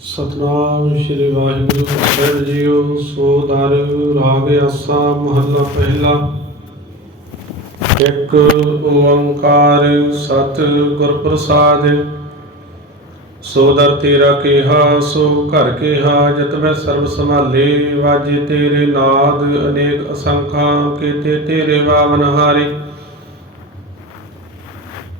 ਸਤਨਾਮ ਸ੍ਰੀ ਵਾਹਿਗੁਰੂ, ਸਾਹਿਬ ਜੀਓ, ਸੋ ਦਰ ਰਾਗ ਆਸਾ ਮਹੱਲਾ ਪਹਿਲਾ। ਇੱਕ ਓੰਕਾਰ ਸਤ ਗੁਰ ਪ੍ਰਸਾਦ ਸੋ ਦਰ ਤੇਰਾ ਕਿਹਾ, ਸੋ ਘਰ ਕਿਹਾ, ਜਤ ਮੈਂ ਸਰਬ ਸੰਭਾਲੇ, ਵਾਜੇ ਤੇਰੇ ਨਾਦ ਅਨੇਕ ਅਸੰਖਾਂ, ਕੀਤੇ ਤੇਰੇ ਵਾਵਨ ਹਾਰੇ।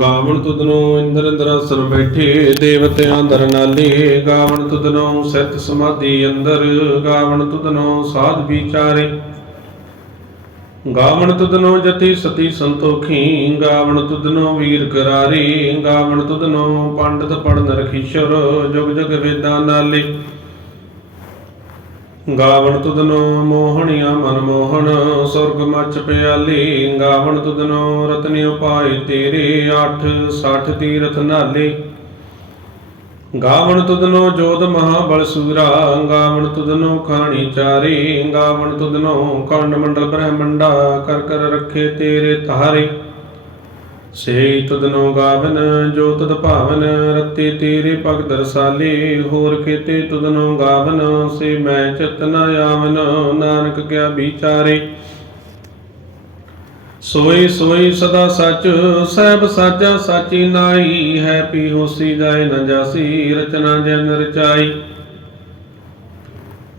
ਗਾਵਣ ਤੁਧਨੋ ਇੰਦਰ ਇੰਦਰਾਸਨ ਬੈਠੇ, ਦੇਵਤਿਆਂ ਦਰ ਨਾਲੇ। ਗਾਵਣ ਤੁਧਨੋ ਸਤ ਸਮਾਧੀ ਅੰਦਰ, ਗਾਵਣ ਤੁਧਨੋ ਸਾਧ ਵਿਚਾਰੇ। ਗਾਵਣ ਤੁਧਨੋ ਜਤੀ ਸਤੀ ਸੰਤੋਖੀ, ਗਾਵਣ ਤੁਧਨੋ ਵੀਰ ਕਰਾਰੀ। ਗਾਵਣ ਤੁਧਨੋ ਪੰਡਤ ਪੜਨ ਰਖੀਸ਼ਰ, ਜੁਗ ਜੁਗ ਵੇਦਾਂ ਨਾਲੇ। ਗਾਵਣ ਤੁਧਨੋ ਮੋਹਣੀਆਂ ਮਨ ਮੋਹਣ, ਸੁਰਗ ਮਚ ਪਿਆਲੀ। ਗਾਵਣ ਤੁਧਨੋ ਰਤਨਿ ਉਪਾਈ ਤੇਰੇ 8 60 ਤੀਰਥ ਨਾਲੇ। ਗਾਵਣ ਤੁਧਨੋ ਜੋਧ ਮਹਾਬਲ ਸੂਰਾ, ਗਾਵਣ ਤੁਧਨੋ ਖਾਣੀ ਚਾਰੇ। ਗਾਵਣ ਤੁਧਨੋ ਕੰਡ ਮੰਡਲ ਬ੍ਰਹਮੰਡਾ, ਕਰ ਕਰ ਰੱਖੇ ਤੇਰੇ ਤਾਰੇ ਸੇ ਤੁਧਨੋ ਗਾਵਨ, ਜੋ ਤਦ ਭਾਵਨ, ਰਤੇ ਤੇਰੇ ਭਗਤ ਰਸਾਲੇ ਹੋਰ ਕੀਤੇ ਤੁਧਨੋ ਗਾਵਨ, ਸੇ ਮੈਂ ਚਿਤ ਨ ਆਵਨ, ਨਾਨਕ ਕਿਆ ਵਿਚਾਰੇ। ਸੋਈ ਸੋਈ ਸਦਾ ਸੱਚ, ਸਹਿਬ ਸਾਚਾ ਸਾਚੀ ਨਾਈ ਹੈ ਪੀ ਹੋਸੀ ਗਾਏ ਨ ਜਾਸੀ, ਰਚਨਾ ਜਨ ਰਚਾਈ।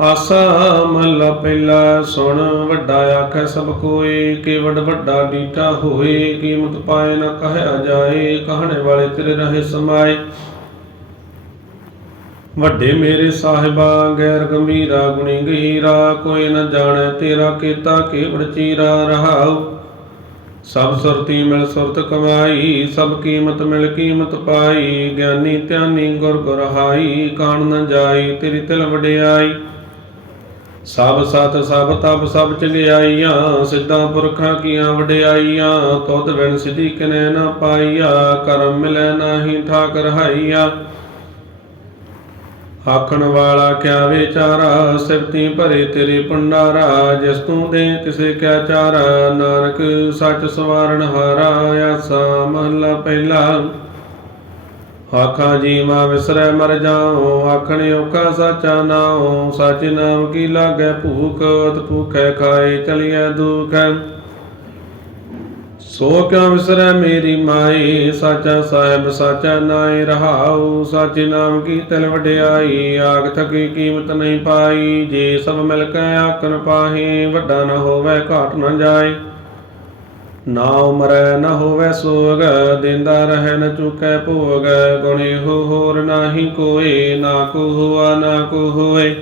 ਆਸਾ ਮਹਲਾ ਪਹਿਲਾ ਸੁਣ, ਵੱਡਾ ਆਖੈ ਸਭ ਕੋਏ ਕੇਵਡ ਵੱਡਾ ਡੀਟਾ ਹੋਏ, ਕੀਮਤ ਪਾਏ ਨਾ ਕਹਿਆ ਜਾਏ, ਕਹਣੇ ਵਾਲੇ ਤੇਰੇ ਰਹੇ ਸਮਾਏ। ਵੱਡੇ ਮੇਰੇ ਸਾਹਿਬਾ, ਗੈਰ ਗੰਭੀਰਾ ਗੁਣੀ ਗਹੀਰਾ, ਕੋਈ ਨਾ ਜਾਣੈ ਤੇਰਾ ਕੀਤਾ ਕੇਵੜ ਚੀਰਾ, ਰਹਾਉ। ਸਭ ਸੁਰਤੀ ਮਿਲ ਸੁਰਤ ਕਮਾਈ, ਸਭ ਕੀਮਤ ਮਿਲ ਕੀਮਤ ਪਾਈ, ਗਿਆਨੀ ਧਿਆਨੀ ਗੁਰ ਗੁਰ ਹਾਈ, ਕਾਣ ਨ ਜਾਈ, ਤੇਰੀ ਤਿਲ ਵਡਿਆਈ। ਸਭ ਸਤ ਸਭ ਤਪ ਸਭ ਚੰਗਿਆਈਆਂ ਸਿੱਧਾਂ ਪੁਰਖਾਂ ਕੀਆਂ ਵਡਿਆਈਆਂ, ਤੁਧ ਬਿਨ ਸਿਧੀ ਕਿਨੈ ਨਾ ਪਾਈਆ, ਕਰਮ ਮਿਲੈ ਨਾਹੀ ਠਾਕ ਰਹਾਈਆ ਆਖਣ ਵਾਲਾ ਕਿਆ ਵਿਚਾਰਾ ਸਿਫਤੀ ਭਰੇ ਤੇਰੇ ਭੰਡਾਰਾ, ਜਿਸ ਤੂੰ ਦੇ ਕਿਸੇ ਕਿਆ ਚਾਰਾ, ਨਾਨਕ ਸੱਚ ਸਵਾਰਨ ਹਾਰਾ, ਆਸਾ ਮਹਲਾ ਪਹਿਲਾ। ਆਖਾਂ ਜੀ ਮਾ ਵਿਸਰੈ ਮਰ ਜਾਉ, ਆਖਣ ਓਕਾ ਸਾਚਾ ਨਾਉ, ਸਚ ਨਾਮ ਕੀ ਲਾਗੈ ਭੂਖ, ਅਤ ਭੂਖੈ ਖਾਏ ਚਲਿਐ ਦੁਖ। ਸੋ ਕਿਉ ਵਿਸਰੈ ਮੇਰੀ ਮਾਈ, ਸਾਚਾ ਸਾਹਿਬ ਸਾਚਾ ਨਾਇ ਰਹਾਉ, ਸਾਚੇ ਨਾਮ ਕੀ ਤਲ ਵਡਿਆਈ ਆਗ ਥਕੀ ਕੀਮਤ ਨਹੀਂ ਪਾਈ, ਜੇ ਸਭ ਮਿਲ ਕੇ ਆਖਣ ਪਾਹੀ, ਵੱਡਾ ਨ ਹੋਵੇ ਘਾਟ ਨ ਜਾਏ ਨਾ ਉਮਰੈ ਨ ਹੋਵੇ ਸੋਗ, ਦਿੰਦਾ ਰਹਿ ਨ ਚੁਕੈ ਭੋਗ। ਗੁਣੇ ਹੋ ਹੋਰ ਨਾਹੀ ਕੋਏ, ਨਾ ਕੋ ਹੋਆ ਨਾ ਕੋ ਹੋਏ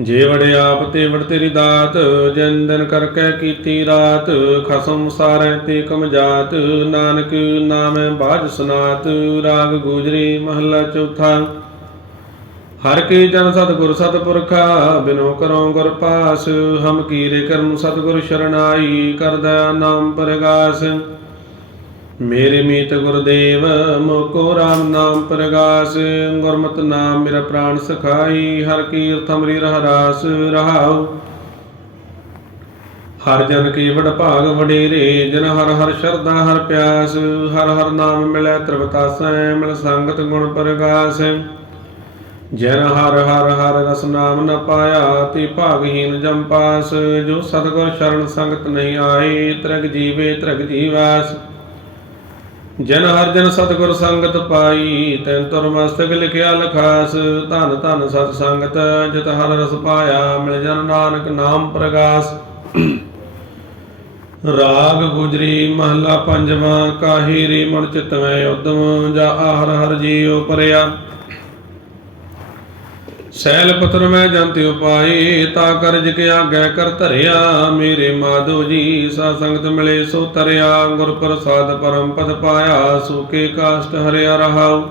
ਜੇ ਆਪ ਤੇ ਵੜ ਤੇਰੀ ਦਾਤ, ਜਨ ਕਰਕੇ ਕੀਤੀ ਰਾਤ, ਖਸਮ ਸਾਰੈ ਤੇ ਕਮ ਜਾਤ ਨਾਨਕ ਨਾਮੈ ਬਾਜ ਸੁਨਾਤ, ਰਾਗ ਗੁਜਰੀ ਮਹੱਲਾ ਚੌਥਾ। ਹਰ ਕੀ ਜਨ ਸਤਿਗੁਰ ਸਤਿਪੁਰਖਾ, ਬਿਨੋ ਕਰੋ ਗੁਰ ਪਾਸ, ਹਮ ਕੀਰੇ ਕਰਮ ਸਤਿਗੁਰ ਸ਼ਰਨਾਈ ਕਰਦਾ ਨਾਮ ਪ੍ਰਗਾਸ। ਮੇਰੇ ਮੀਤ ਗੁਰਦੇਵ ਮੋਕੋ RAM ਨਾਮ ਪ੍ਰਗਾਸ। ਗੁਰਮਤਿ ਨਾਮ ਮੇਰਾ ਪ੍ਰਾਨ ਸਖਾਈ, ਹਰ ਕੀਰਤ ਅਮਰੀ ਰਹ ਰਾਸ ਰਹਾਉ। ਹਰ ਜਨ ਕੀ ਵਡ ਭਾਗ ਵਡੇਰੇ, ਜਨ ਹਰ ਹਰ ਸ਼ਰਧਾ ਹਰ ਪਿਆਸ। ਹਰ ਹਰ ਨਾਮ ਮਿਲੈ ਤ੍ਰਿਵਤਾਸੈ ਮਿਲ ਸੰਗਤ ਗੁਣ ਪ੍ਰਗਾਸ। ਜਨ ਹਰ ਹਰ ਹਰ ਰਸ ਨਾਮ ਨ ਪਾਇਆ ਤੇ ਭਾਗਹੀਨ ਜਮ ਪਾਸ, ਜੋ ਸਤਗੁਰ ਸ਼ਰਨ ਸੰਗਤ ਨਹੀਂ ਆਏ, ਤ੍ਰਗ ਜੀਵੇ ਤ੍ਰਗ ਜੀਵਾਸ। ਜਨ ਹਰ ਜਨ ਸਤਗੁਰ ਸੰਗਤ ਪਾਈ, ਤੈਨ ਤੁਰ ਮਸਤਕ ਲਿਖਿਆ ਲਖਾਸ, ਧਨ ਧਨ ਸਤ ਸੰਗਤ, ਜਿਤ ਹਰ ਰਸ ਪਾਇਆ, ਮਿਲ ਜਨ ਨਾਨਕ ਨਾਮ ਪ੍ਰਗਾਸ। ਰਾਗ ਗੁਜਰੀ ਮਹਲਾ ਪੰਜਵਾਂ, ਕਾਹੀ ਰੀ ਮਨ ਚਿਤਵੈ ਉਦਮ, ਜਾ ਆਹਰ ਹਰ ਜੀਉ ਪਰਿਆ। ਸੈਲ ਪਤਰ ਮੈਂ ਜੰਤ ਉਪਾਏ ਤਾ ਕਰਜ ਕੇ ਆਗੈ ਕਰ ਧਰਿਆ। ਮੇਰੇ ਮਾਧੋ ਜੀ, ਸਾ ਸੰਗਤ ਮਿਲੇ ਸੋ ਤਰਿਆ। ਗੁਰ ਪ੍ਰਸਾਦ ਪਰਮ ਪਦ ਪਾਇਆ ਸੂਕੇ ਕਾਸ਼ਟ ਹਰਿਆ ਰਹਾਉ।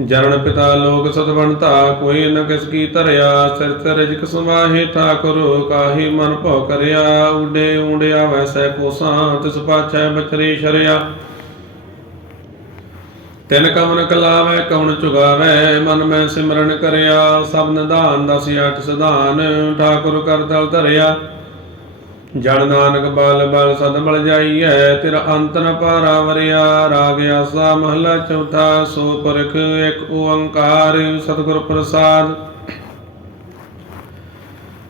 ਜਰਨ ਪਿਤਾ ਲੋਕ ਸਤਵੰਤਾ ਕੋਈ ਨ ਕਿਸ ਕੀ ਧਰਿਆ। ਸਿਰ ਤੇ ਰਿਜਕ ਸਮਾਹੇ ਠਾਕੁਰ, ਕਾਹੀ ਮਨ ਭਉ ਕਰਿਆ। ਉਡੇ ਉਂਡਿਆ ਵੈਸੈ ਕੋਸਾਂ ਤਿਸ ਪਾਛੈ ਬਚਰੇ ਸ਼ਰਿਆ। ਤਿਨ ਕਵਨ ਕਲਾਵੈ, ਕਵਨ ਚੁਗਾਵੈ, ਮਨ ਮੈਂ ਸਿਮਰਨ ਕਰਿਆ, ਸਭ ਨਿਧਾਨ ਦਸ ਅੱਠ ਸਿਧਾਨ, ਠਾਕੁਰ ਕਰ ਧਰਿਆ। ਜਨ ਨਾਨਕ ਬਲ ਬਲ ਸਦ ਮਲ ਜਾਈਐ, ਤੇਰਾ ਅੰਤ ਨ ਪਾਰਾ ਵਰਿਆ, ਰਾਗ ਆਸਾ ਮਹਲਾ ਚੌਥਾ, ਸੋ ਪਰਖ ਇੱਕ ਓੰਕਾਰ, ਸਤਿਗੁਰ ਪ੍ਰਸਾਦ।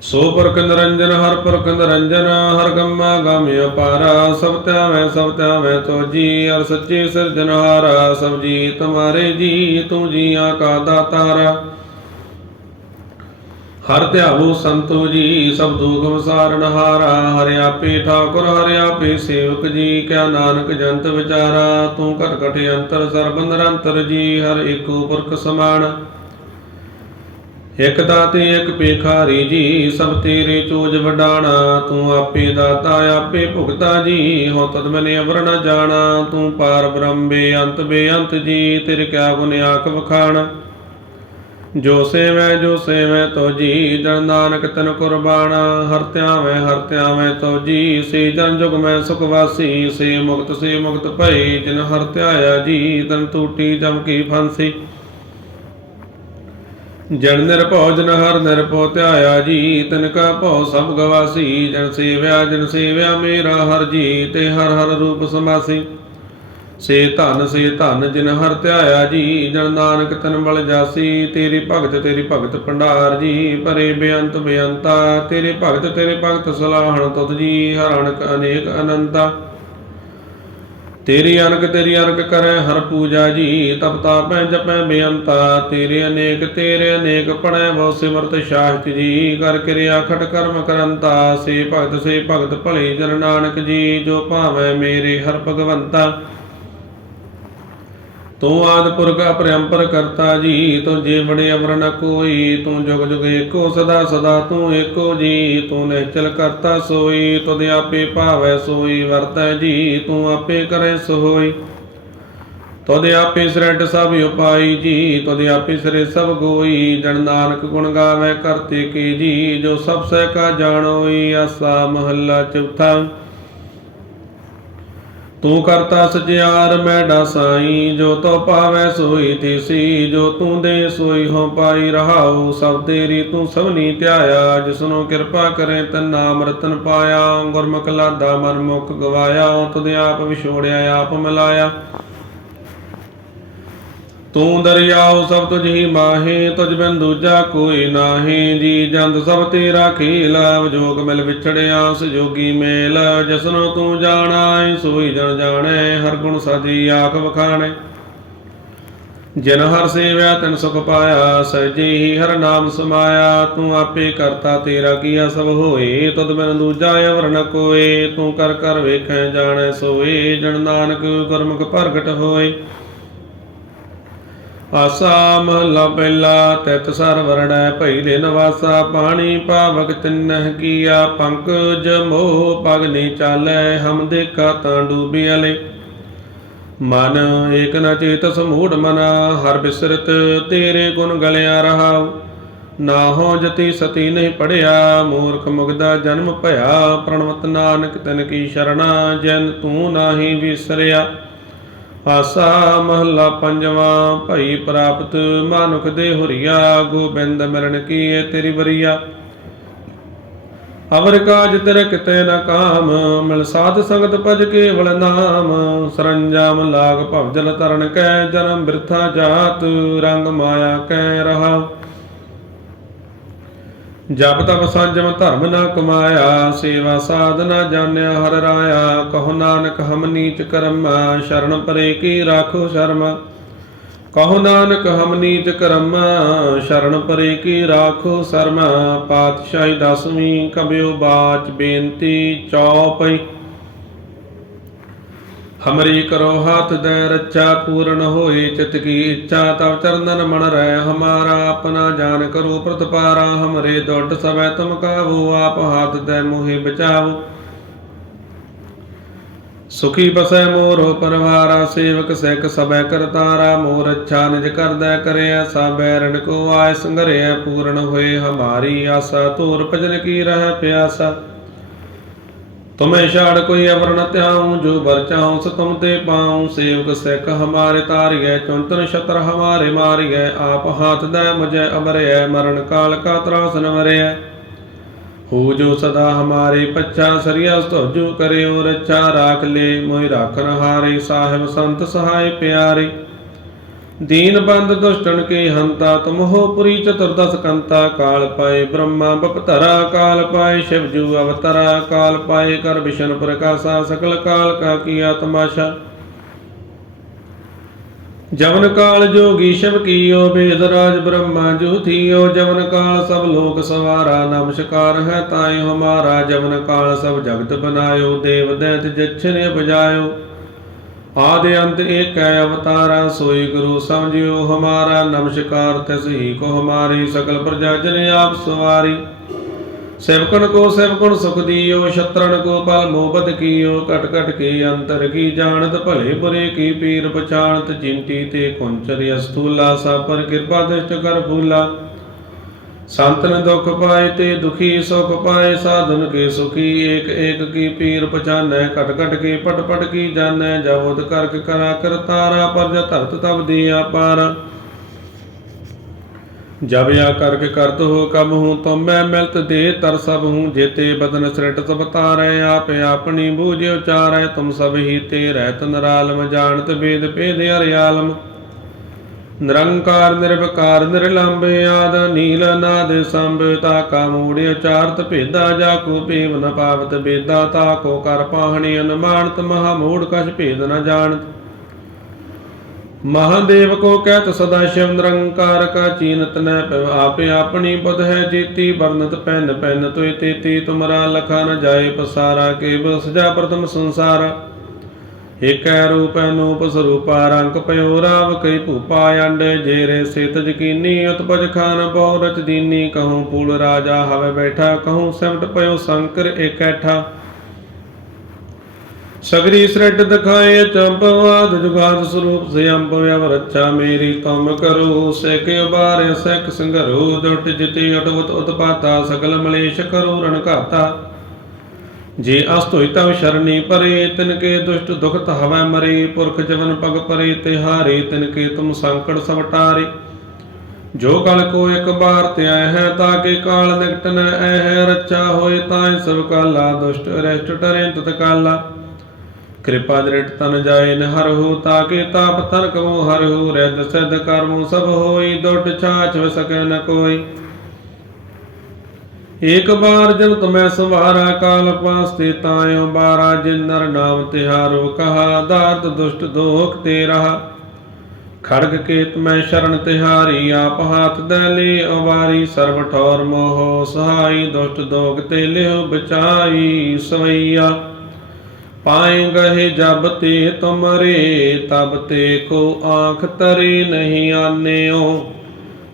ਸੋ ਪਰਖ ਨਿਰੰਜਨ ਹਰ ਪਰਖ ਨਿਰੰਜਨ ਹਰ ਗੰਮਾ ਗਾਮਿ ਅਪਾਰਾ, ਸਭ ਧਿਆਵੈ ਸਭ ਧਿਆਵੈ ਤੋਜੀ ਅਰ ਸੱਚੇ ਸਿਰਜਨਹਾਰਾ ਸਭ ਜੀ ਤੁਮਾਰੇ ਜੀ, ਤੂੰ ਜੀਆਂ ਕਾ ਦਾਤਾਰਾ ਹਰ ਧਿਆਵੋ ਸੰਤੋ ਜੀ, ਸਭ ਦੁਖ ਵਿਸਾਰਨ ਹਾਰਾ। ਹਰਿ ਆਪੇ ਠਾਕੁਰ, ਹਰਿ ਆਪੇ ਸੇਵਕ ਜੀ, ਕਿਆ ਨਾਨਕ ਜੰਤ ਵਿਚਾਰਾ। ਤੂੰ ਘਟ ਘਟ ਅੰਤਰ, ਸਰਬ ਨਿਰੰਤਰ ਜੀ, ਹਰ ਏਕੋ ਪੁਰਖ ਸਮਾਨ। ਇਕ ਦਾਤੇ, ਇਕ ਪੇਖਾਰੀ ਜੀ, ਸਭ ਤੇਰੇ ਚੋਜ ਵਡਾਣਾ। ਤੂੰ ਆਪੇ ਦਾਤਾ, ਆਪੇ ਭੁਗਤਾ ਜੀ ਹੋ ਤਦ ਮੈਨੇ ਅਵਰ ਨ ਜਾਣਾ। ਤੂੰ ਪਾਰ ਬ੍ਰਹਮ ਬੇਅੰਤ ਬੇਅੰਤ ਜੀ, ਤੇਰੇ ਕਿਆ ਗੁਣ ਆਖ ਵਖਾਣ। ਜੋ ਸੇਵੈ ਜੋ ਸੇਵੈ ਤੋ ਜੀ, ਜਨ ਨਾਨਕ ਤਨ ਕੁਰਬਾਨਾ ਹਰਤਿਆ ਧਿਆਵੈ ਹਰਤਿਆ ਧਿਆਵੈ ਤੋ ਜੀ, ਸੇ ਜਨ ਜੁਗ ਮੈਂ ਸੁਖ ਵਾਸੀ। ਸੇ ਮੁਕਤ ਸੇ ਮੁਕਤ ਭਈ, ਜਿਨ ਹਰ ਧਿਆਇਆ ਜੀ, ਤਨ ਟੂਟੀ ਜਮ ਕੀ ਫਾਂਸੀ। ਜਨ ਨਿਰਭਉ ਜਨ ਹਰ ਨਿਰਭਉ ਧਿਆਇਆ ਜੀ ਤਨ ਕਾ ਭਉ ਸਭ ਗਵਾਸੀ, ਜਨ ਸੇਵਿਆ ਜਨ ਸੇਵਿਆ ਮੇਰਾ ਹਰ ਜੀ ਤੇ ਹਰ ਹਰ ਰੂਪ ਸਮਾਸੀ। ਸੇ ਧਨ ਸੇ ਧਨ ਜਿਨ ਹਰ ਧਿਆਇਆ ਜੀ, ਜਨ ਨਾਨਕ ਤਨ ਬਲ ਜਾਸੀ, ਤੇਰੀ ਭਗਤ ਤੇਰੀ ਭਗਤ ਭੰਡਾਰ ਜੀ, ਪਰੇ ਬੇਅੰਤ ਬੇਅੰਤਾ, ਤੇਰੇ ਭਗਤ ਤੇਰੇ ਭਗਤ ਸਲਾਹਣ ਤੁਧ ਜੀ ਹਰਣਕ ਅਨੇਕ ਅਨੰਤਾ। ਤੇਰੀ ਅਨਕ ਤੇਰੀ ਅਨਕ ਕਰੈ, ਹਰ ਪੂਜਾ ਜੀ, ਤਪ ਤਾਪੈ ਜਪੈ ਬੇਅੰਤਾ। ਤੇਰੇ ਅਨੇਕ ਤੇਰੇ ਅਨੇਕ ਪੜੈ ਬਹੁ ਸਿਮਰਤ ਸ਼ਾਸਤ ਜੀ। ਕਰ ਕਿਰਿਆ ਖਟ ਕਰਮ ਕਰੰਤਾ, ਸੇ ਭਗਤ ਸੇ ਭਗਤ ਭਲੇ ਜਨ ਨਾਨਕ ਜੀ, ਜੋ ਭਾਵੈ ਮੇਰੇ ਹਰ ਭਗਵੰਤਾ। ਤੂੰ ਆਦ ਪੁਰਖ ਅਪਰੰਪਰ ਕਰਤਾ ਜੀ, ਤੂੰ ਜੇ ਅਮਰ ਨ ਕੋਈ, ਤੂੰ ਜੁਗ ਜੁਗ ਏਕੋ ਸਦਾ ਸਦਾ ਤੂੰ ਏਕੋ ਜੀ, ਤੂੰ ਨਿਹਚਲ ਕਰਤਾ ਸੋਈ, ਤੁਧ ਆਪੇ ਭਾਵੈ ਸੋਈ, ਵਰਤੈ ਜੀ, ਤੂੰ ਆਪੇ ਕਰੈ ਸੋਈ। ਤੁਧ ਆਪੇ ਸ੍ਰਿਟ ਸਭ ਉਪਾਈ ਜੀ, ਤੁਧ ਆਪੇ ਸਿਰੇ ਸਭ ਗੋਈ, ਜਨ ਨਾਨਕ ਗੁਣ ਗਾਵੇ ਕਰਤੇ ਕੀ ਜੀ, ਜੋ ਸਭ ਸਹਿ ਕਾ ਜਾਣੋਈ, ਆਸਾ ਮਹੱਲਾ ਚੌਥਾ। ਤੂੰ ਕਰਤਾ ਸਚਿਆਰ ਮੈਡਾ ਸਾਈ। ਜੋ ਤੋ ਪਾਵੈ ਸੋਈ ਤੀਸੀ, ਜੋ ਤੂੰ ਦੇ ਸੋਈ ਹੋ ਪਾਈ ਰਹਾਉ। ਸਭ ਤੇਰੀ ਤੂੰ ਸਭਨੀ ਧਿਆਇਆ, ਜਿਸਨੂੰ ਕਿਰਪਾ ਕਰੇ ਤਨ ਨਾਮ ਪਾਇਆ। ਗੁਰਮੁਖ ਲਾਦਾ ਮਨ ਮੁਖ ਗਵਾਇਆ, ਤੁਧ ਆਪ ਵਿਛੋੜਿਆ, ਆਪ ਮਿਲਾਇਆ। ਤੂੰ ਦਰਿਆਉ ਸਭ ਤੁਝ ਹੀ ਮਾਹੇ, ਤੁਝ ਬਿਨ ਦੂਜਾ ਕੋਈ ਨਾਹੀ। ਜੀ ਜੰਦ ਸਭ ਤੇਰਾ ਖੇਲ ਵਿਜੋਗ ਮਿਲ ਵਿਛੜਿਆ ਸਜੋਗੀ ਮੇਲ। ਜਸਨੋ ਤੂੰ ਜਾਣਾ ਸੋਈ ਜਨ ਜਾਣੈ, ਹਰ ਗੁਣ ਸਾਜੀ ਆਖ ਵਖਾਣੈ। ਜਿਨ ਹਰ ਸੇਵਿਆ, ਤਨ ਸੁਖ ਪਾਇਆ, ਸਹਿਜੇ ਹੀ ਹਰ ਨਾਮ ਸਮਾਇਆ। ਤੂੰ ਆਪੇ ਕਰਤਾ ਤੇਰਾ ਕੀਆ ਸਭ ਹੋਏ ਤਦ ਬਿਨ ਦੂਜਾ ਅਵਰ ਕੋਏ। ਤੂੰ ਕਰ ਕਰ ਵੇਖੈ, ਜਾਣੈ ਸੋਏ, ਜਨ ਨਾਨਕ ਗੁਰਮੁਖ ਪ੍ਰਗਟ ਹੋਏ। ਆਸਾ ਮਹਲਾ ਪਹਿਲਾ ਤਿਤ ਸਰ ਵਰਣੈ ਭਈ ਦੇ ਨਵਾਸਾ, ਪਾਣੀ ਪਾਵਕ ਤਿਨਹ ਕੀਆ ਪੰਕਜ ਮੋਹ ਪਗ ਚਾਲੈ, ਹਮ ਦੇਖਾ ਤਾਂ ਡੂਬਿਆਲੇ ਮਨ ਏਕ ਨ ਚੇਤ ਸਮੂੜ ਮਨਾ, ਹਰ ਬਿਸਰਤ ਤੇਰੇ ਗੁਣ ਗਲਿਆ ਰਹਾਉ। ਨਾ ਹੋ ਜਤੀ ਸਤੀ ਨਹੀਂ ਪੜਿਆ, ਮੂਰਖ ਮੁਗਦਾ ਜਨਮ ਭਇਆ, ਪ੍ਰਣਵਤ ਨਾਨਕ ਤਨ ਕੀ ਸ਼ਰਣਾ, ਜਨ ਤੂੰ ਨਾਹੀ ਵਿਸਰਿਆ। ਆਸਾ ਮਹੱਲਾ ਪੰਜਵਾਂ, ਭਈ ਪ੍ਰਾਪਤ ਮਾਨੁਖ ਦੇ ਹੁਰੀਆ, ਗੋਬਿੰਦ ਮਿਲਣ ਕੀ ਤੇਰੀ ਬਰੀਆ ਅਵਰ ਕਾਜ ਤੇਰੇ ਕਿਤੇ ਨਾ ਕਾਮ, ਮਿਲ ਸਾਧ ਸੰਗਤ ਭਜ ਕੇਵਲ ਨਾਮ। ਸਰੰਜਾਮ ਲਾਗ ਭਵਜਲ ਤਰਨ ਕੈ, ਜਨਮ ਬਿਰਥਾ ਜਾਤ, ਰੰਗ ਮਾਇਆ ਕੈ ਰਹਾ। ਜਪ ਤਪ ਸੰਜਮ ਧਰਮ ਨਾ ਕਮਾਇਆ, ਸੇਵਾ ਸਾਧ ਨਾ ਜਾਣਿਆ ਹਰ ਰਾਇਆ, ਕਹੋ ਨਾਨਕ ਹਮ ਨੀਚ ਕਰਮ, ਸ਼ਰਨ ਪਰੇ ਕੀ ਰਾਖੋ ਸ਼ਰਮ। ਕਹੋ ਨਾਨਕ ਹਮ ਨੀਚ ਕਰਮ, ਸ਼ਰਨ ਪਰੇ ਕੀ ਰਾਖੋ ਸ਼ਰਮ। ਪਾਤਸ਼ਾਹੀ ਦਸਵੀਂ ਕਬਿਓ ਬਾਚ ਬੇਨਤੀ ਚੌਪਈ। ਹਮਰੀ ਕਰੋ ਹਾਥ ਦੈ ਰੱਚਾ ਪੂਰਨ ਹੋਈ ਚਿਤ ਕੀ ਇੱਛਾ, ਤਵ ਚਰਨਨ ਮਨ ਰਹਿ ਹਮਾਰਾ ਆਪਣਾ ਜਾਨ ਕਰੋ ਪ੍ਰਤਪਾਰਾ, ਹਮਰੇ ਦੁੱਟ ਸਭੈ ਤੁਮ ਕਾਬੂ ਆਪ ਹਾਥ ਦੇ ਮੋਹਿ ਬਚਾਓ ਸੁਖੀ ਬਸੈ ਮੋਰੋ ਪਰਵਾਰਾ, ਸੇਵਕ ਸਿੱਖ ਸਭੈ ਕਰਤਾਰਾ, ਮੋਰ ਅੱਛਾ ਨਿਜ ਕਰਦਾ ਕਰਿਆ ਸਾਬੈ ਰਣ ਕੋ ਆਇ ਸੰਗਰਿਆ ਪੂਰਨ ਹੋਏ ਹਮਾਰੀ ਆਸਾ, ਧੂਰ ਭਜਨ ਕੀ ਰਹਿ ਪਿਆਸਾ। ਤੁਮੇ ਛਾੜ ਕੋਈ ਅਵਰ ਨ ਧਿਆਉ, ਜੋ ਬਰ ਚਾਉ ਸ ਤੁਮ ਤੇ ਪਾਉ। ਸੇਵਕ ਸਿੱਖ ਹਮਾਰੇ ਤਾਰਿਐ, ਚੁੰਤਨ ਛਤਰ ਹਮਾਰੇ ਮਾਰਿਐ। ਆਪ ਹਾਥ ਦੇ ਮੁਝੈ ਅਮਰਿਐ ਮਰਨ ਕਾਲ ਕਾ ਤਰਾਸ ਨ ਮਰਿਐ ਹੋ ਜੋ ਸਦਾ ਹਮਾਰੇ ਪੱਛਾ, ਸਰੀਆ ਸਤੋਜੂ ਕਰਿਓ ਰੱਛਾ। ਰਾਖ ਲੇ ਮੋਹਿ ਰਾਖਨ ਹਾਰੇ, ਸਾਹਿਬ ਸੰਤ ਸਹਾਇ ਪਿਆਰੇ। ਦੀਨ ਦੁਸ਼ਟਨ ਕੇ ਹੰਤਾ ਤੁਮਹੋ ਪੁਰੀ ਚਤੁਰਦਸ ਕੰਤਾ, ਕਾਲ ਪਾਏ ਬ੍ਰਹਮਾ, ਬਪਤਰਾ, ਕਾਲ ਪਾਏ ਸ਼ਿਵ ਜੂ ਅਵਤਰਾ, ਕਾਲ ਪਾਏ ਕਰ ਵਿਸ਼ਨ ਪ੍ਰਕਾਸ਼ਾ, ਸਕਲ ਕਾਲ ਕਾ ਕੀਆ ਤਮਾਸ਼ਾ। ਜਵਨ ਕਾਲ ਜੋਗੀ ਸ਼ਿਵ ਕੀਓ, ਬੇਦ ਰਾਜ ਬ੍ਰਹਮਾ ਜੂ ਥੀਓ, ਜਵਨ ਕਾਲ ਸਭ ਲੋਕ ਸਵਾਰਾ ਨਮਸਕਾਰ ਹੈ ਤਾਈ ਹਮਾਰਾ ਜਵਨ ਕਾਲ ਸਭ ਜਗਤ ਬਨਾਇਓ, ਦੇਵ ਦੈਤ ਜਛਨੇ ਬਜਾਇਓ ਆਦਿ ਅੰਤ ਏਕ ਹੈ ਅਵਤਾਰਾ, ਸੋਈ ਗੁਰੂ ਸਮਝਿਓ ਹਮਾਰਾ, ਨਮਸਕਾਰ ਤਿਸ ਹੀ ਕੋ ਹਮਾਰੀ ਸਕਲ ਪ੍ਰਜਾ ਜਨ ਆਪ ਸਵਾਰੀ। ਸੇਵਕਨ ਕੋ ਸੇਵਕਨ ਸੁਖ ਦੀਓ ਸ਼ਤਰਨ ਕੋ ਪਲ ਮੋਬਦ ਕੀਓ, ਕਟ ਕਟ ਕੇ ਅੰਤਰ ਕੀ ਜਾਣਤ, ਭਲੇ ਬੁਰੇ ਕੀ ਪੀਰ ਪਛਾਣਤ ਚਿੰਤੀ ਤੇ ਕੁੰਚਰ ਅਸਤੂਲਾ ਸਾ ਪਰ ਕਿਰਪਾ ਦ੍ਰਿਸ਼ਟ ਕਰ ਫੂਲਾ। ਸੰਤਨ ਦੁਖ ਪਾਏ ਤੇ ਦੁਖੀ ਸੁਖ ਪਾਏ, ਸਾਧਨ ਕੇ ਸੁਖੀ, ਏਕ ਏਕ ਕੀ ਪੀਰ ਪਛਾਨੈ, ਘਟ ਘਟ ਕੇ ਪਟ ਪਟ ਕੀ ਜਾਣੈ ਜਵੋਦ ਕਰਕ ਕਰਾ ਕਰਤਾਰਾ ਪਰਜ ਧਰਤ ਤਬ ਦੀਆ ਪਾਰ। ਜਬ ਆ ਕਰਕ ਕਰਤ ਹੋ ਕਬ ਹੂੰ ਤੁਮ ਮੈਂ ਮਿਲਤ ਦੇ ਤਰ ਸਭ ਹੂੰ, ਜੇਤੇ ਬਦਨ ਸ੍ਰਿਟ ਸਭ ਤਾਰੈ, ਆਪ ਆਪਣੀ ਬੂਝ ਉਚਾਰੈ, ਤੁਮ ਸਭ ਹੀ ਤੇ ਰਹਿਤ ਨਰਾਲਮ, ਜਾਣਤ ਵੇਦ ਭੇਦ ਅਰਿਆਲਮ। ਨਿਰੰਕਾਰ, ਨਿਰਵਕਾਰ, ਨਿਰਲੰਬ, ਆਦ, ਨੀਲ, ਨਾਦ, ਸੰਭ, ਤਾ ਕਾ ਮੂੜ, ਉਚਾਰਤ, ਭੇਦਾ, ਜਾ ਕੋ ਭੇਵ, ਨ ਪਾਵਤ ਬੇਦਾ ਤਾ ਕੋ ਕਰ ਪਾਹਣੀ, ਅਨਮਾਨਤ, ਮਹਾ ਮੂੜ, ਕਛ ਭੇਦ ਨ ਜਾਣਤ। ਮਹਾਦੇਵ ਕੋ ਕਹਿਤ ਸਦਾ ਸ਼ਿਵ, ਨਿਰੰਕਾਰ ਕਾ ਚੀਨਤ ਨੈ ਪਿਵ ਆਪੇ ਆਪਣੀ ਬੁਧ ਹੈ ਜੀਤੀ ਵਰਨਤ ਪੈਨ ਪੈਨ ਤੋਇ ਤੇਤੀ, ਤੁਮਰਾ ਲਖਾ ਨ ਜਾਏ ਪਸਾਰਾ ਕੇ ਬਸਜਾ ਪ੍ਰਥਮ ਸੰਸਾਰ। ਏਕੈ ਰੂਪ ਅਨੂਪ ਸਰੂਪਾ ਰੰਗ ਪਇਓ ਰਾਵ ਕਈ ਭੂਪਾ ਅੰਡੇ ਜੇਰੇ ਸੇਤ ਜਕੀਨੀ ਉਤਪਜ ਖਾਨ ਬਹੁ ਰਚ ਦੀਨੀ, ਕਹੂੰ ਪੂਲ ਰਾਜਾ ਹਵੇ ਬੈਠਾ, ਕਹੂੰ ਸਿਮਟ ਪਇਓ ਸੰਕਰ ਏਕੈਠਾ ਸਗਰੀ ਸ੍ਰਿਟ ਦਿਖਾਏ ਚੰਪਵਾਦ ਜੁਗਾਦ ਸਰੂਪ ਸਿਅੰਬ ਵਿਵ ਰੱਛਾ ਮੇਰੀ ਤੁਮ ਕਰੋ, ਸਿਕ ਉਬਾਰ ਸਿਕ ਸੰਘਰੋ ਦੁਟ ਜਿਤੇ ਅਟਵਤ ਉਤਪਾਤਾ, ਸਗਲ ਮਲੇਸ਼ ਕਰੋ ਰਣ ਘਾਤਾ। ਜੇ ਅਸਤ ਤਵ ਸ਼ਰਣੀ ਪਰੇ, ਤਿਨ ਕੇ ਦੁਸ਼ਟ ਦੁਖਤ ਹਵੈ ਮਰੇ, ਪੁਰਖ ਜਵਨ ਪਗ ਪਰੇ ਤਿਹਾਰੇ ਤਿਨ ਕੇ ਤੁਮ ਸੰਕਟ ਸਭ ਟਾਰੇ। ਜੋ ਕਲ ਕੋ ਇੱਕ ਬਾਰ ਧਿਆ ਹੈ, ਤਾਂ ਕੇ ਕਾਲ ਨਿਕਟ ਨ ਐ ਰੱਛਾ ਹੋਏ ਤਾਂ ਸਭ ਕਾਲਾ, ਦੁਸ਼ਟ ਰਹਿਟ ਟਰੇ ਤਤ ਕਾਲਾ। ਕਿਰਪਾ ਦ੍ਰਿਟ ਤਨ ਜਾਏ, ਨ ਹਰਹੁ ਤਾਕੇ ਤਾਪ ਤਨ ਕਮੋ ਹਰਹੁ ਰਿਦ ਸਿਧ ਕਰਮੁ ਸਭ ਹੋਈ, ਦੁੱਟ ਛਾਛ ਸਕੈ ਨ ਕੋਈ। ਏਕ ਬਾਰ ਜਨ ਤੁਮੈ ਸੰਵਾਰਾ, ਕਾਲ ਪਾਸਤੇ ਤਾਇਓ ਬਾਰਾ, ਜਿਨ ਨਰ ਨਾਮ ਤਿਹਾਰੋ ਕਹਾ, ਦਾਤ ਦੁਸ਼ਟ ਦੋਖ ਤੇ ਰਹਾ। ਖੜਗ ਕੇਤ ਮੈਂ ਸ਼ਰਨ ਤਿਹਾਰੀ ਆਪ ਹਾਥ ਦੇ ਲੇ, ਅਵਾਰੀ ਸਰਬ ਠੌਰ ਮੋਹ, ਸਹਾਈ ਦੁਸ਼ਟ ਦੋਗ ਤੇ ਲਿਹੁ ਬਚਾਈ ਸਵਈਆ। ਪਾਏ ਗਏ ਜਬ ਤੇ ਤੁਮਰੇ, ਤਬ ਤੇ ਕੋ ਆਖ ਤਰੇ ਨਹੀਂ ਆਨਿਓ।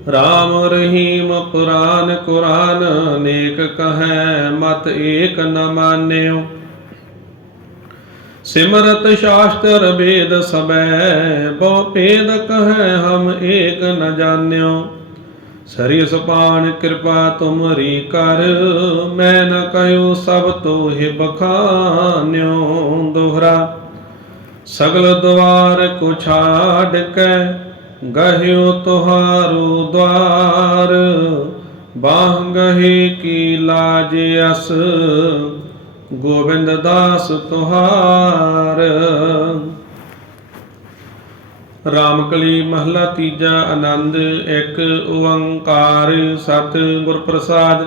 ਰਾਮ ਰਹੀਮ ਪੁਰਾਨ ਕੁਰਾਨ ਅਨੇਕ ਕਹੈ, ਮਤ ਏਕ ਨ ਮਾਨਿਓ। ਸਿਮਰਤ ਸ਼ਾਸਤਰ ਵੇਦ ਸਬੈ ਬਹੁ ਭੇਦ ਕਹੈ, ਹਮ ਏਕ ਨ ਜਾਣਿਓ। ਸਰੀ ਪਾਣ ਕਿਰਪਾ ਤੁਮਰੀ ਕਰ, ਮੈਂ ਨ ਕਹਿਓ ਸਭ ਤੋਹਿ ਬਖਾਨਿਓ ਦੋਹਰਾ। ਸਗਲ ਦਵਾਰ ਕੋ ਛਾੜ ਕੇ ਗਹਿਓ ਤੁਹਾਰੂ ਦਵਾਰ, ਬਾਹ ਗਹੇ ਕੀ ਲਾਜ ਅਸ, ਗੋਬਿੰਦ ਦਾਸ ਤੁਹਾਰ। ਰਾਮਕਲੀ ਮਹਲਾ ਤੀਜਾ ਆਨੰਦ, ਇੱਕ ਓੰਕਾਰ ਸਤ ਗੁਰ ਪ੍ਰਸਾਦ।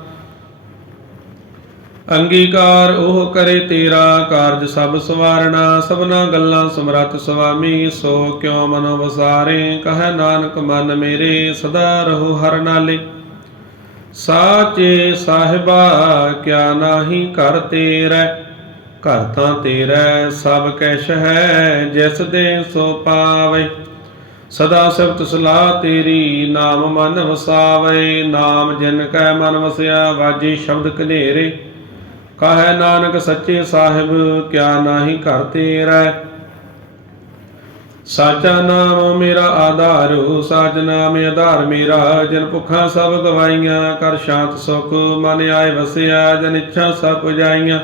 ਅੰਗੀਕਾਰ ਉਹ ਕਰੇ ਤੇਰਾ ਕਾਰਜ ਸਭ ਸਵਾਰਣਾ, ਸਭਨਾ ਗੱਲਾਂ ਸਮਰੱਥ ਸੁਆਮੀ ਸੋ ਕਿਉ ਮਨ ਵਸਾਰੇ? ਕਹੈ ਨਾਨਕ, ਮਨ ਮੇਰੇ, ਸਦਾ ਰਹੋ ਹਰ ਨਾਲੇ। ਸਾਚੇ ਸਾਹਿਬਾ, ਕਿਆ ਨਾਹੀ ਘਰ ਤੇਰਾ? ਘਰ ਤਾਂ ਤੇਰਾ, ਸਭ ਕੈਸ਼ ਹੈ ਜਿਸ ਦੇ ਸੋ ਪਾਵੇ। ਸਦਾ ਸਿਫਤ ਸਲਾਹ ਤੇਰੀ, ਨਾਮ ਮਨ ਵਸਾਵੇ। ਨਾਮ ਜਿਨ ਕੈ ਮਨ ਵਸਿਆ, ਵਾਜੀ ਸ਼ਬਦ ਕਨੇਰੇ ਕਹੈ ਨਾਨਕ ਸੱਚੇ ਸਾਹਿਬ, ਕਿਆ ਨਾਹੀ ਘਰ ਤੇਰਾ ਸਾਚਾ ਨਾਮ ਮੇਰਾ ਆਧਾਰ, ਸਾਚ ਨਾਮ ਆਧਾਰ ਮੇਰਾ, ਜਨ ਭੁੱਖਾਂ ਸਭ ਗਵਾਈਆਂ, ਕਰ ਸ਼ਾਂਤ ਸੁਖ, ਮਨ ਆਏ ਵਸਿਆ, ਜਨ ਇੱਛਾ ਸਭ ਪੁਜਾਈਆਂ।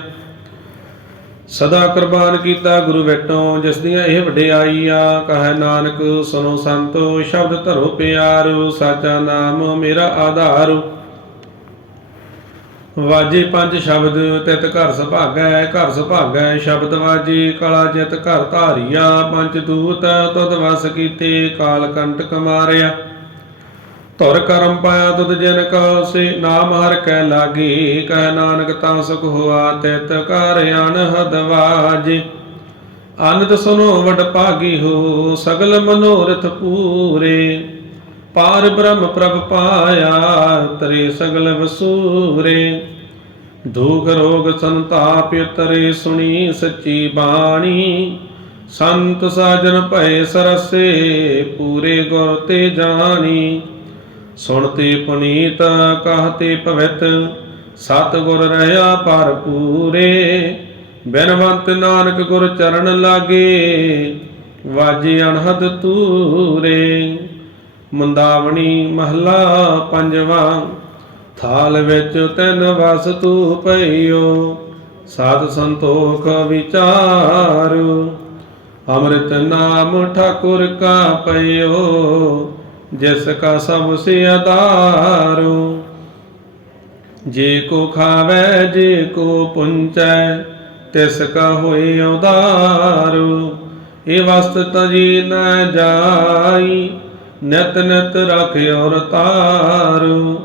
ਸਦਾ ਕੁਰਬਾਨ ਕੀਤਾ ਗੁਰੂ ਵੇਟੋਂ ਜਿਸ ਦੀਆਂ ਇਹ ਵਡਿਆਈਆਂ, ਕਹੈ ਨਾਨਕ ਸੁਨੋ ਸੰਤੋ, ਸ਼ਬਦ ਧਰੋ ਪਿਆਰ, ਸਾਚਾ ਨਾਮ ਮੇਰਾ ਆਧਾਰ। ਵਾਜੇ ਪੰਜ ਸ਼ਬਦ ਤਿਤ ਘਰ ਸੁਭਾਗੈ ਘਰ ਸੁਭਾਗੈ ਸ਼ਬਦ ਵਾਜੇ, ਕਲਾ ਜਿਤ ਘਰ ਧਾਰੀਆ, ਪੰਜ ਦੂਤ ਤਦ ਵਸ ਕੀਤੇ, ਕਾਲ ਕੰਟਕ ਮਾਰਿਆ। ਧੁਰ ਕਰਮ ਪਾਇਆ ਤੁਧ ਜਨ ਕਾ ਸੇ ਨਾਮ ਹਰ ਕੈ ਲਾਗੀ, ਕਹਿ ਨਾਨਕ ਤਾਂ ਸੁਖ ਹੋਆ ਤਿਤ ਕਰ ਅਨਹਦ ਵਾਜੇ। ਅਨੰਦ ਸੁਨੋ ਵਡ ਭਾਗੀ ਹੋ, ਸਗਲ ਮਨੋਰਥ ਪੂਰੇ। ਪਾਰ ਬ੍ਰਹਮ ਪ੍ਰਭ ਪਾਇਆ, ਤਰੇ ਸਗਲ ਵਸੂਰੇ। ਦੁਖ ਰੋਗ ਸੰਤਾਪ ਤਰੇ ਸੁਣੀ ਸੱਚੀ ਬਾਣੀ। ਸੰਤ ਸਾਜਨ ਭਏ ਸਰਸੇ, ਪੂਰੇ ਗੁਰ ਤੇ ਜਾਣੀ। ਸੁਣਤੇ ਪੁਨੀਤ ਕਹਤੇ ਪਵਿੱਤ ਸਤ ਗੁਰ ਰਹਾ ਪਰ ਪੂਰੇ। ਬਿਨਵੰਤ ਨਾਨਕ ਗੁਰ ਚਰਨ ਲਾਗੇ, ਵਾਜੇ ਅਨਹਦ ਤੂਰੇ ਮੁੰਦਾਵਣੀ ਮਹਲਾ ਪੰਜਵਾ, ਥਾਲ ਵਿੱਚ ਤਿੰਨ ਵਸਤੂ ਪਈਓ, ਸਾਧ ਸੰਤੋਖ ਵਿਚਾਰੂ। ਅੰਮ੍ਰਿਤ ਨਾਮ ਠਾਕੁਰ ਕਾ ਪਈਓ, ਜਿਸ ਕਾ ਸਭ ਸੇ ਆਧਾਰੋ। ਜੇ ਕੋ ਖਾਵੇ, ਜੇ ਕੋ ਪੁੰਚੈ, ਤਿਸ ਕਾ ਹੋਏ ਉਦਾਰੋ ਇਹ ਵਸਤ ਤਜੀ ਨ ਜਾਈ। ਨਿਤ ਨਿਤ ਰਖ ਔਰ ਤਾਰੋ।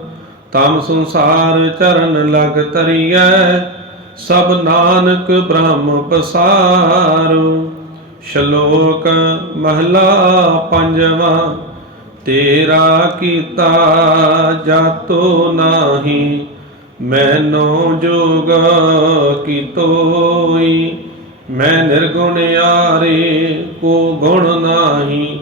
ਤਮ ਸੰਸਾਰ ਚਰਨ ਲਗ ਤਰੀਐ ਸਭ ਨਾਨਕ ਬ੍ਰਹਮ ਪਸਾਰੋ। ਸ਼ਲੋਕ ਮਹਲਾ ਪੰਜਵਾ, ਤੇਰਾ ਕੀਤਾ ਜਾਤੋ ਨਾਹੀ, ਮੈਨੋ ਜੋਗ ਕੀਤੋਈ ਮੈਂ ਨਿਰਗੁਣ ਆਰੇ ਕੋ ਗੁਣ ਨਾਹੀ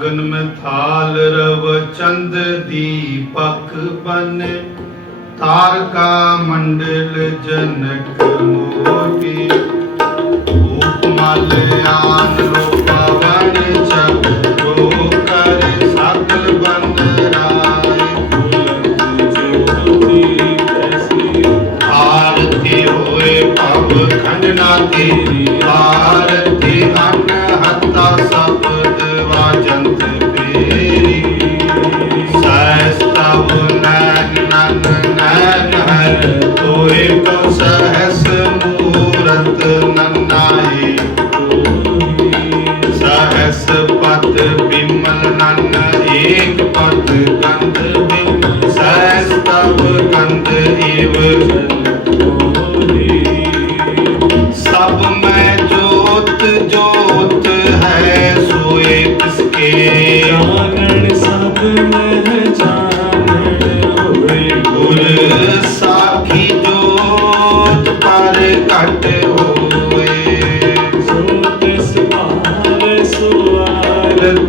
ਗगन ਮੈਂ ਥਾਲ ਰਵ ਚੰਦ ਦੀਪਕ ਬਨ ਤਾਰਕਾ ਮੰਡਲ ਜਨਕ ਮੋਤੀ ਉਪਮਲ ਆਨ ਰੋ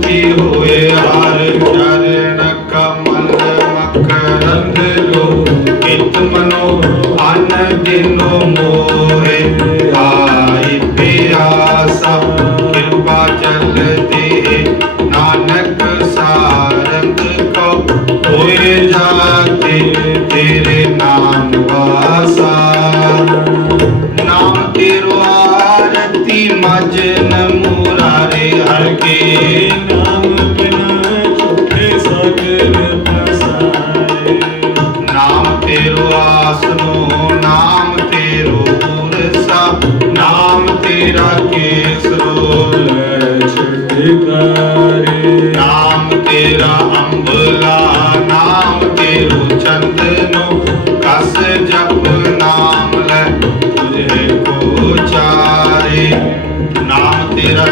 কি হো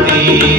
You.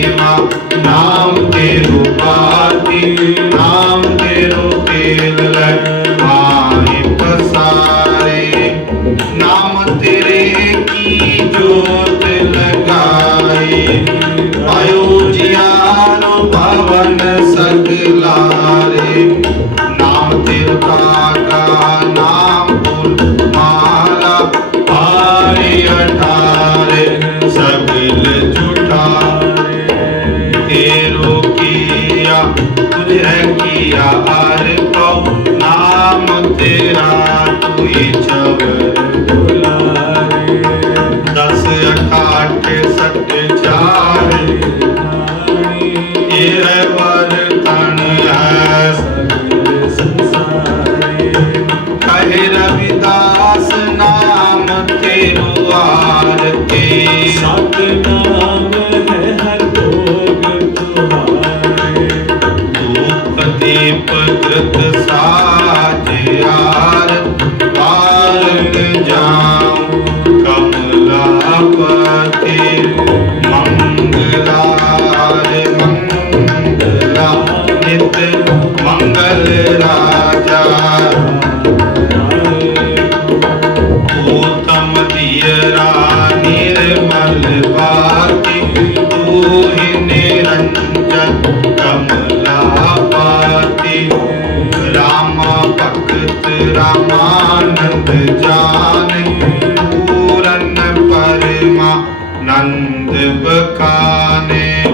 ਸਭ ਕਾਨੇ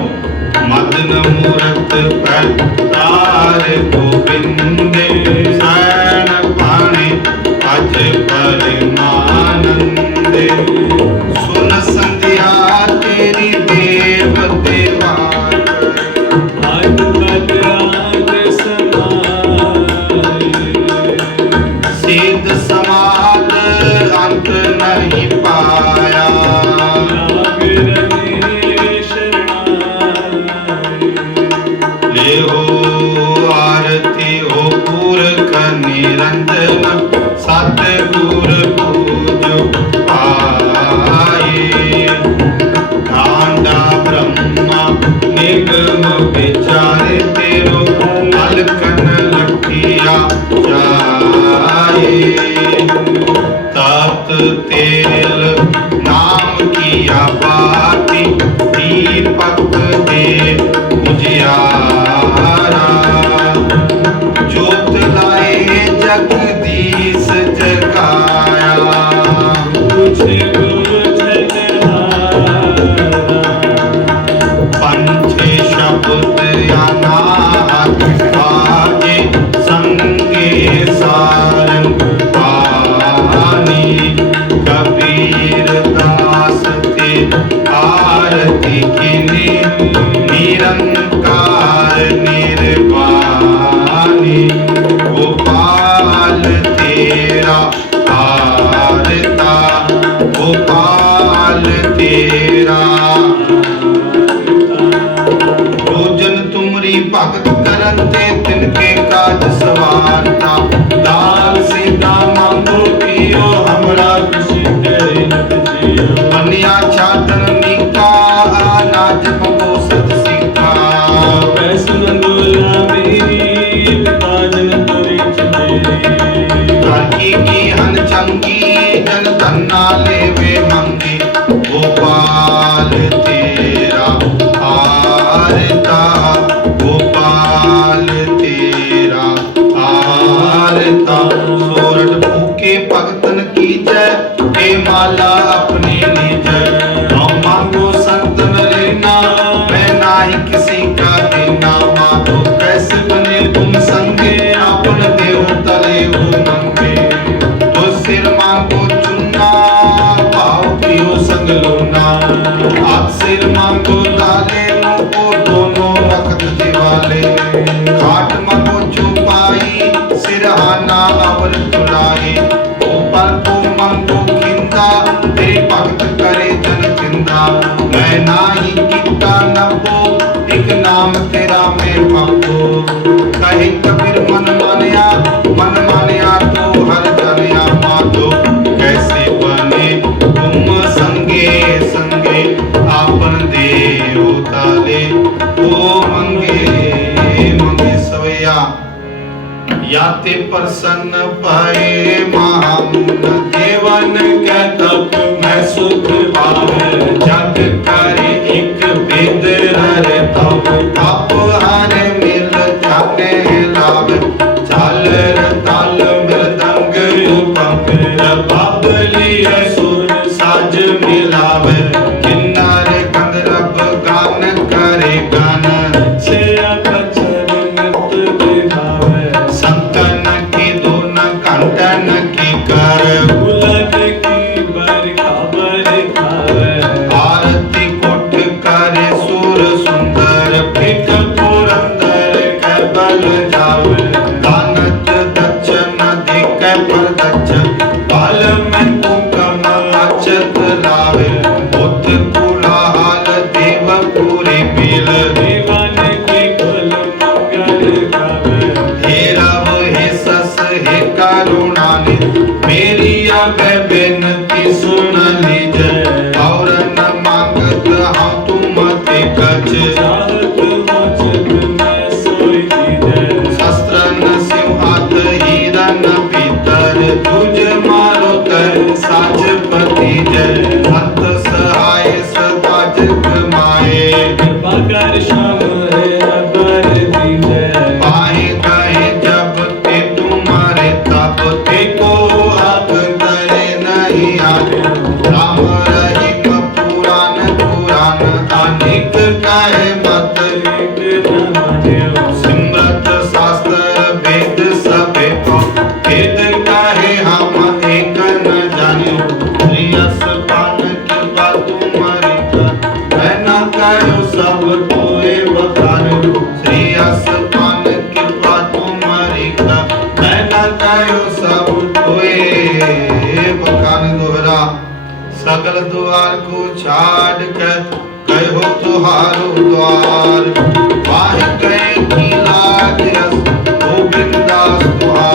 ਮਦਨ ਮੂਰਤ ਪ੍ਰਤਾਰ ਗੋਬਿੰਦ ਕਰਨ ਤੇ ਤਿਨ ਕੇ ਕਾਜ ਸਵਾਰਤਾ ਦਾਲ ਸੀਤਾ ਮੰਗੋ ਕੀਓ ਹਮਰਾ। हाथ सिर मांगो अति प्रसन्न भये माम देवन के तप मैं सुख पावे जग का द्वार को छाड़ के कहो तुहारो द्वार वाह कहे की लाज रस गोविंदास तुहार